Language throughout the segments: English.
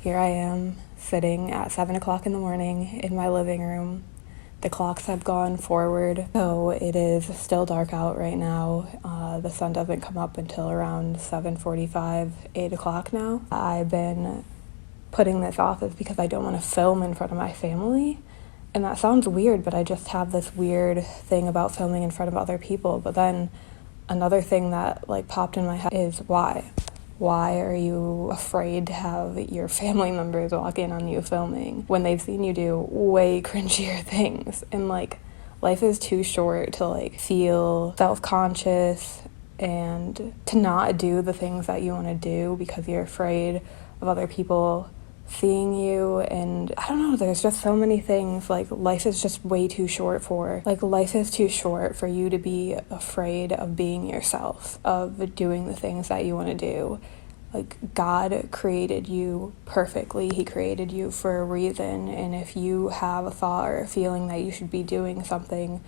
Here I am, sitting at 7 o'clock in the morning in my living room. The clocks have gone forward, so it is still dark out right now. The sun doesn't come up until around 7:45, 8 o'clock now. I've been putting this off is because I don't want to film in front of my family. And that sounds weird, but I just have this weird thing about filming in front of other people. But then another thing that popped in my head is why? Why are you afraid to have your family members walk in on you filming when they've seen you do way cringier things? And life is too short to feel self-conscious and to not do the things that you want to do because you're afraid of other people seeing you. And I don't know, there's just so many things. Life is just way too short for life is too short for you to be afraid of being yourself, of doing the things that you want to do. God created you perfectly. He created you for a reason, and if you have a thought or a feeling that you should be doing something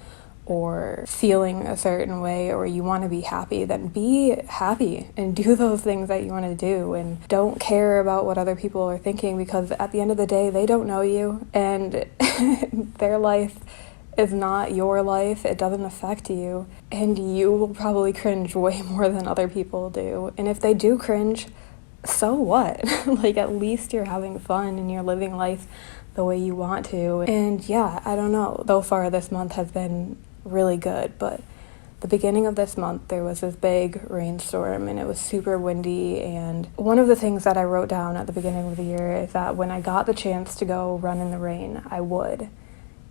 or feeling a certain way, or you want to be happy, then be happy and do those things that you want to do, and don't care about what other people are thinking, because at the end of the day, they don't know you, and their life is not your life. It doesn't affect you, and you will probably cringe way more than other people do. And if they do cringe, so what? At least you're having fun and you're living life the way you want to. And yeah, I don't know. So far this month has been really good, but the beginning of this month there was this big rainstorm and it was super windy. And one of the things that I wrote down at the beginning of the year is that when I got the chance to go run in the rain, I would.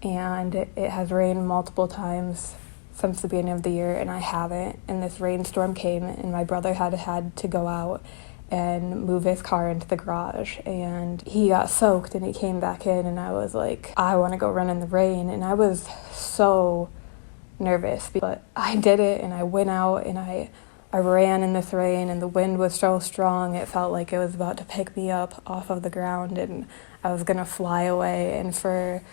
And it has rained multiple times since the beginning of the year, and I haven't. And this rainstorm came, and my brother had to go out and move his car into the garage, and he got soaked and he came back in, and I was like, I want to go run in the rain. And I was so nervous, but I did it, and I went out and I ran in this rain, and the wind was so strong it felt like it was about to pick me up off of the ground and I was gonna fly away. And for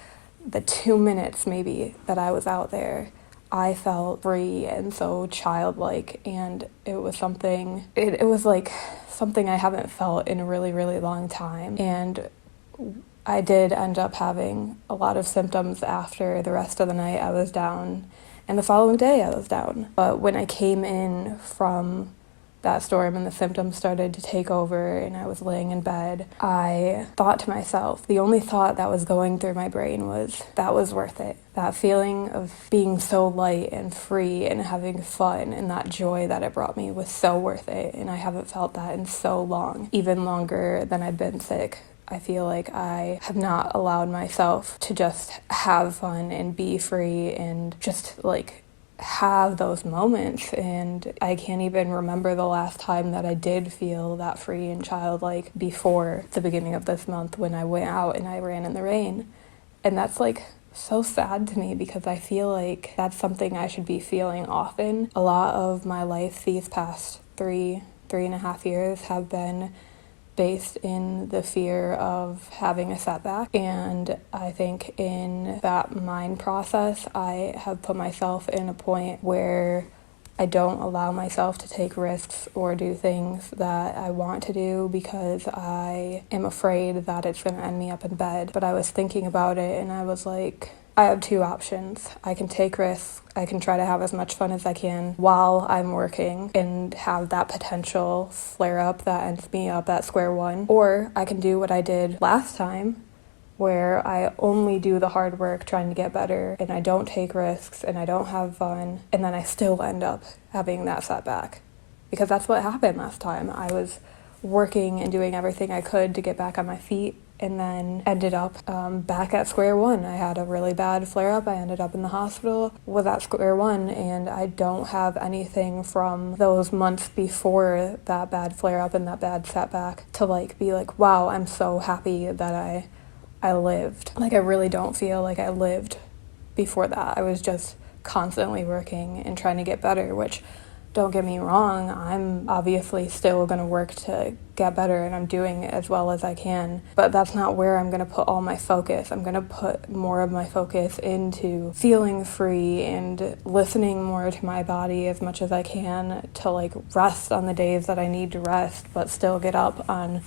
the 2 minutes maybe that I was out there, I felt free and so childlike, and it was something I haven't felt in a really, really long time. And I did end up having a lot of symptoms after the rest of the night. I was down, and the following day I was down. But when I came in from that storm and the symptoms started to take over and I was laying in bed, I thought to myself, the only thought that was going through my brain was, that was worth it. That feeling of being so light and free and having fun and that joy that it brought me was so worth it. And I haven't felt that in so long, even longer than I've been sick. I feel like I have not allowed myself to just have fun and be free and just have those moments. And I can't even remember the last time that I did feel that free and childlike before the beginning of this month when I went out and I ran in the rain. And that's so sad to me, because I feel like that's something I should be feeling often. A lot of my life these past three and a half years have been based in the fear of having a setback. And I think in that mind process, I have put myself in a point where I don't allow myself to take risks or do things that I want to do because I am afraid that it's going to end me up in bed. But I was thinking about it and I was like, I have two options. I can take risks. I can try to have as much fun as I can while I'm working and have that potential flare up that ends me up at square one. Or I can do what I did last time, where I only do the hard work trying to get better and I don't take risks and I don't have fun, and then I still end up having that setback. Because that's what happened last time. I was working and doing everything I could to get back on my feet, and then ended up back at square one. I had a really bad flare-up. I ended up in the hospital, was at square one, and I don't have anything from those months before that bad flare-up and that bad setback to be like, wow, I'm so happy that I lived. I really don't feel like I lived before that. I was just constantly working and trying to get better, which, don't get me wrong, I'm obviously still going to work to get better and I'm doing it as well as I can. But that's not where I'm going to put all my focus. I'm going to put more of my focus into feeling free and listening more to my body as much as I can to rest on the days that I need to rest, but still get up on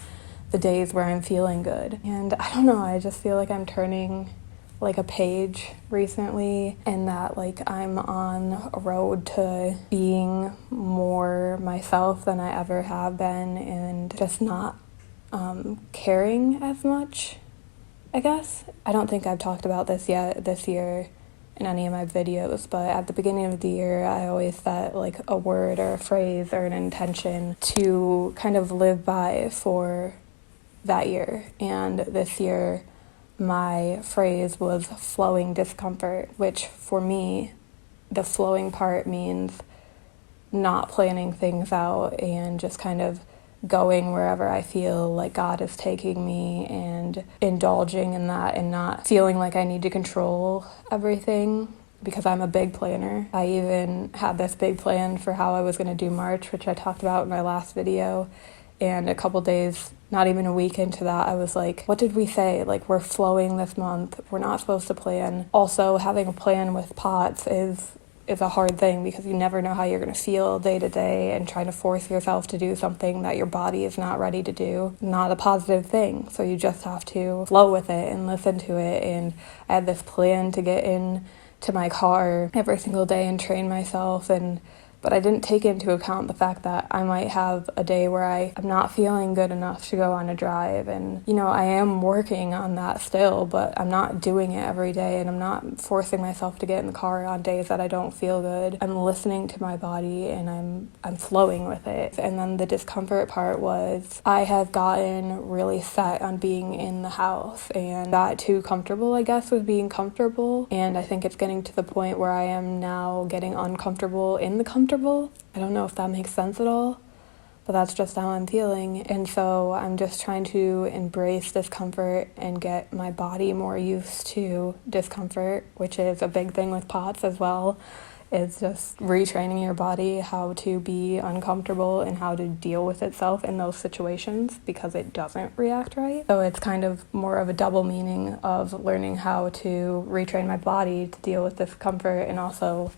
the days where I'm feeling good. And I don't know, I just feel like I'm turning like a page recently, and that like I'm on a road to being more myself than I ever have been, and just not caring as much, I guess. I don't think I've talked about this yet this year in any of my videos, but at the beginning of the year I always set like a word or a phrase or an intention to kind of live by for that year. And this year my phrase was flowing discomfort, which for me, the flowing part means not planning things out and just kind of going wherever I feel like God is taking me and indulging in that and not feeling like I need to control everything, because I'm a big planner. I even had this big plan for how I was going to do March, which I talked about in my last video. And a couple days, not even a week into that, I was like, what did we say? Like, we're flowing this month. We're not supposed to plan. Also, having a plan with pots is a hard thing, because you never know how you're going to feel day to day, and trying to force yourself to do something that your body is not ready to do, not a positive thing. So you just have to flow with it and listen to it. And I had this plan to get in to my car every single day and train myself, but I didn't take into account the fact that I might have a day where I'm not feeling good enough to go on a drive. And, you know, I am working on that still, but I'm not doing it every day, and I'm not forcing myself to get in the car on days that I don't feel good. I'm listening to my body, and I'm flowing with it. And then the discomfort part was I have gotten really set on being in the house and got too comfortable, I guess, with being comfortable. And I think it's getting to the point where I am now getting uncomfortable in the comfortable. I don't know if that makes sense at all, but that's just how I'm feeling. And so I'm just trying to embrace discomfort and get my body more used to discomfort, which is a big thing with POTS as well. It's just retraining your body how to be uncomfortable and how to deal with itself in those situations, because it doesn't react right. So it's kind of more of a double meaning of learning how to retrain my body to deal with discomfort, and also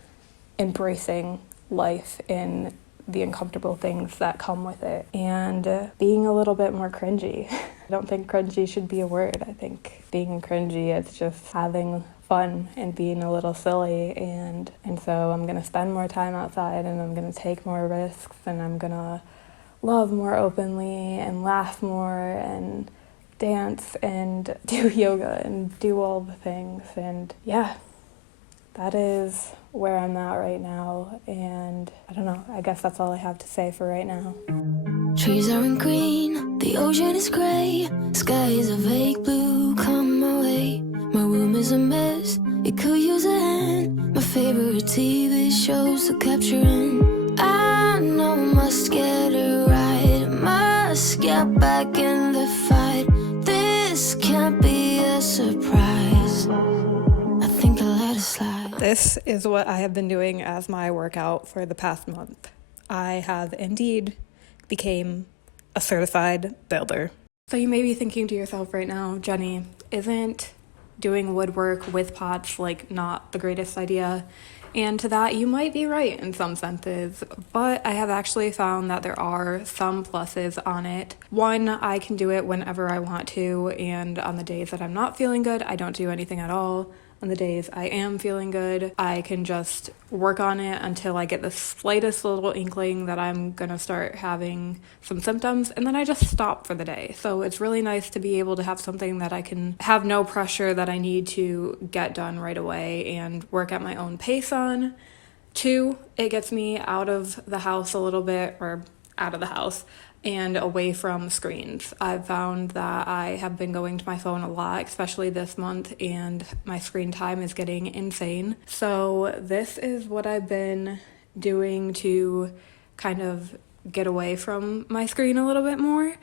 embracing life in the uncomfortable things that come with it, and being a little bit more cringy. I don't think cringy should be a word. I think being cringy is just having fun and being a little silly, and so I'm gonna spend more time outside, and I'm gonna take more risks, and I'm gonna love more openly and laugh more and dance and do yoga and do all the things. And yeah, that is where I'm at right now, and I don't know, I guess that's all I have to say for right now. Trees aren't green, the ocean is gray, sky is a vague blue, come my way. My room is a mess, it could use a hand. My favorite TV shows to capture in. I know must get it right, must get back in the fight. This can't be a surprise, I think I let it slide. This is what I have been doing as my workout for the past month. I have indeed became a certified builder. So you may be thinking to yourself right now, Jenny, isn't doing woodwork with pots like not the greatest idea? And to that, you might be right in some senses, but I have actually found that there are some pluses on it. One, I can do it whenever I want to, and on the days that I'm not feeling good, I don't do anything at all. On the days I am feeling good, I can just work on it until I get the slightest little inkling that I'm gonna start having some symptoms, and then I just stop for the day. So it's really nice to be able to have something that I can have no pressure that I need to get done right away and work at my own pace on. Two, it gets me out of the house a little bit, or out of the house and away from screens. I've found that I have been going to my phone a lot, especially this month, and my screen time is getting insane. So this is what I've been doing to kind of get away from my screen a little bit more.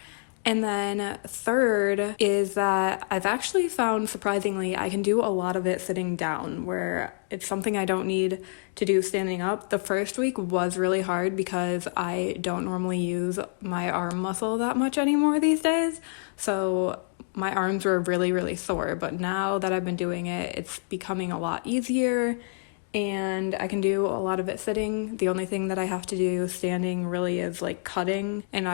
And then third is that I've actually found, surprisingly, I can do a lot of it sitting down, where it's something I don't need to do standing up. The first week was really hard because I don't normally use my arm muscle that much anymore these days. So my arms were really, really sore. But now that I've been doing it, it's becoming a lot easier. and I can do a lot of it sitting. The only thing that I have to do standing really is like cutting, and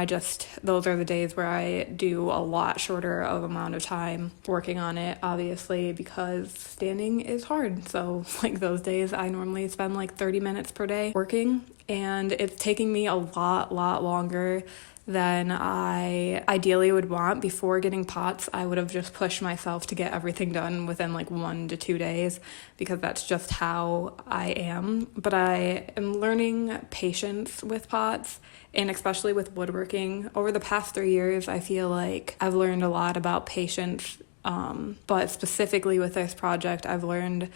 those are the days where I do a lot shorter of amount of time working on it, obviously, because standing is hard. So like those days I normally spend like 30 minutes per day working, and it's taking me a lot longer than I ideally would want. Before getting POTS, I would have just pushed myself to get everything done within like 1 to 2 days, because that's just how I am. But I am learning patience with POTS, and especially with woodworking. Over the past 3 years, I feel like I've learned a lot about patience, but specifically with this project, I've learned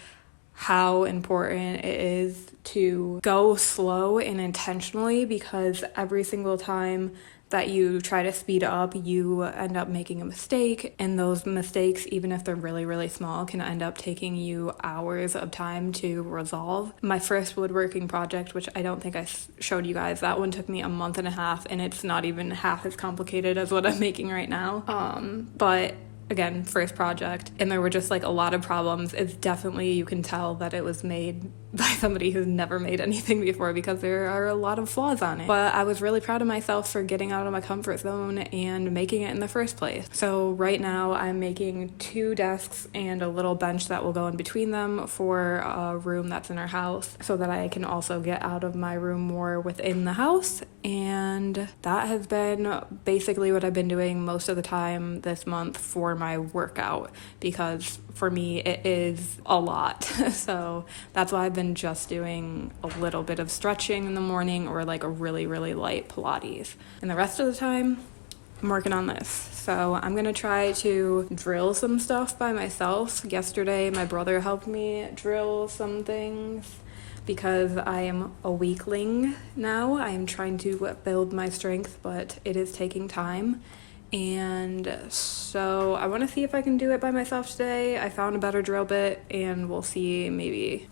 how important it is to go slow and intentionally, because every single time that you try to speed up, you end up making a mistake, and those mistakes, even if they're really small, can end up taking you hours of time to resolve. My first woodworking project, which I don't think I showed you guys, that one took me a month and a half, and it's not even half as complicated as what I'm making right now. But again, first project, and there were just like a lot of problems. It's definitely, you can tell that it was made by somebody who's never made anything before, because there are a lot of flaws on it. But I was really proud of myself for getting out of my comfort zone and making it in the first place. So right now I'm making 2 desks and a little bench that will go in between them for a room that's in our house, so that I can also get out of my room more within the house. And that has been basically what I've been doing most of the time this month for my workout, because for me it is a lot. So that's why I've been just doing a little bit of stretching in the morning, or like a really light Pilates, and the rest of the time I'm working on this. So I'm gonna try to drill some stuff by myself. Yesterday my brother helped me drill some things, because I am a weakling now. I am trying to build my strength, but it is taking time. And so I want to see if I can do it by myself today. I found a better drill bit, and we'll see. Maybe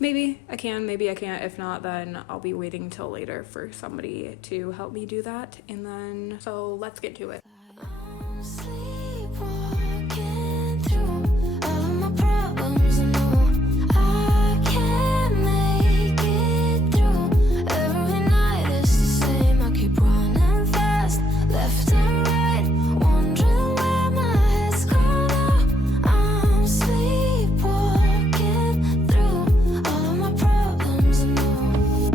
I can, maybe I can't. If not, then I'll be waiting till later for somebody to help me do that. And then, so let's get to it. I'm sleepwalking through all of my problems. I know I can't make it through. Every night it's the same. I keep running fast, left and right, wondering where my head's gone now. I'm sleepwalking through all of my problems. I know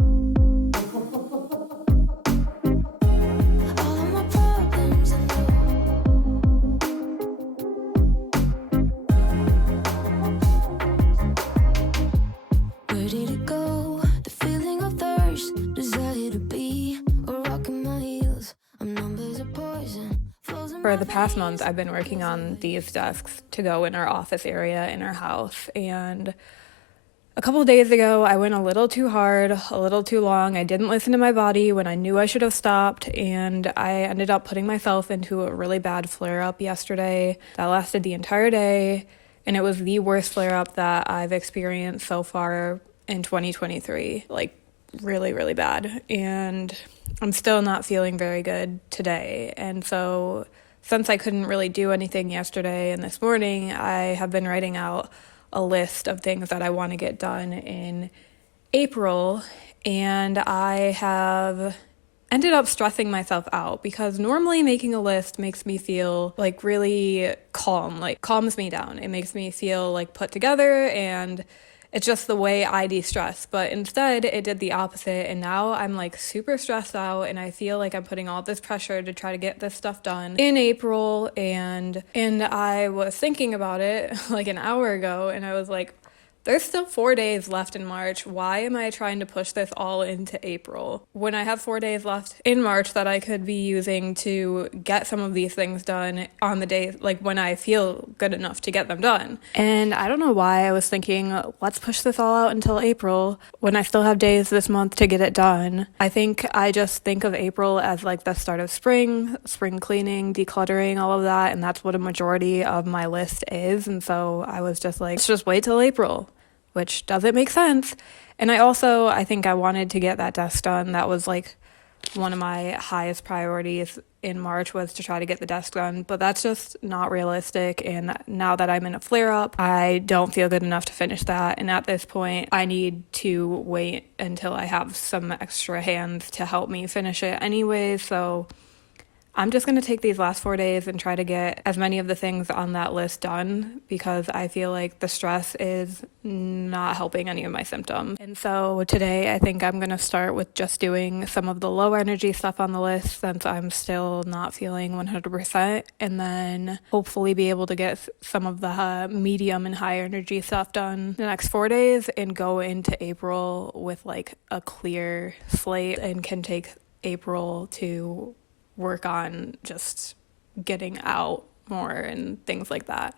all of my problems. I know. Where did it go? The feeling of thirst, desire to be a rock in my heels. I'm numbers of poison. For the past month, I've been working on these desks to go in our office area in our house, and a couple of days ago, I went a little too hard, a little too long. I didn't listen to my body when I knew I should have stopped, and I ended up putting myself into a really bad flare-up yesterday that lasted the entire day, and it was the worst flare-up that I've experienced so far in 2023, like really bad, and I'm still not feeling very good today. And so since I couldn't really do anything yesterday and this morning, I have been writing out a list of things that I want to get done in April, and I have ended up stressing myself out, because normally making a list makes me feel like really calm, like calms me down. It makes me feel like put together, and it's just the way I de-stress. But instead, it did the opposite, and now I'm like super stressed out, and I feel like I'm putting all this pressure to try to get this stuff done in April. And I was thinking about it like an hour ago, and I was like, there's still 4 days left in March. Why am I trying to push this all into April when I have 4 days left in March that I could be using to get some of these things done on the days like when I feel good enough to get them done? And I don't know why I was thinking, let's push this all out until April when I still have days this month to get it done. I think I just think of April as like the start of spring cleaning, decluttering, all of that, and that's what a majority of my list is. And so I was just like, let's just wait till April, which doesn't make sense. And I think I wanted to get that desk done. That was like one of my highest priorities in March was to try to get the desk done, but that's just not realistic. And now that I'm in a flare-up, I don't feel good enough to finish that. And at this point, I need to wait until I have some extra hands to help me finish it anyway. So I'm just going to take these last 4 days and try to get as many of the things on that list done, because I feel like the stress is not helping any of my symptoms. And so today I think I'm going to start with just doing some of the low energy stuff on the list, since I'm still not feeling 100%, and then hopefully be able to get some of the medium and high energy stuff done the next 4 days and go into April with like a clear slate, and can take April to work on just getting out more and things like that.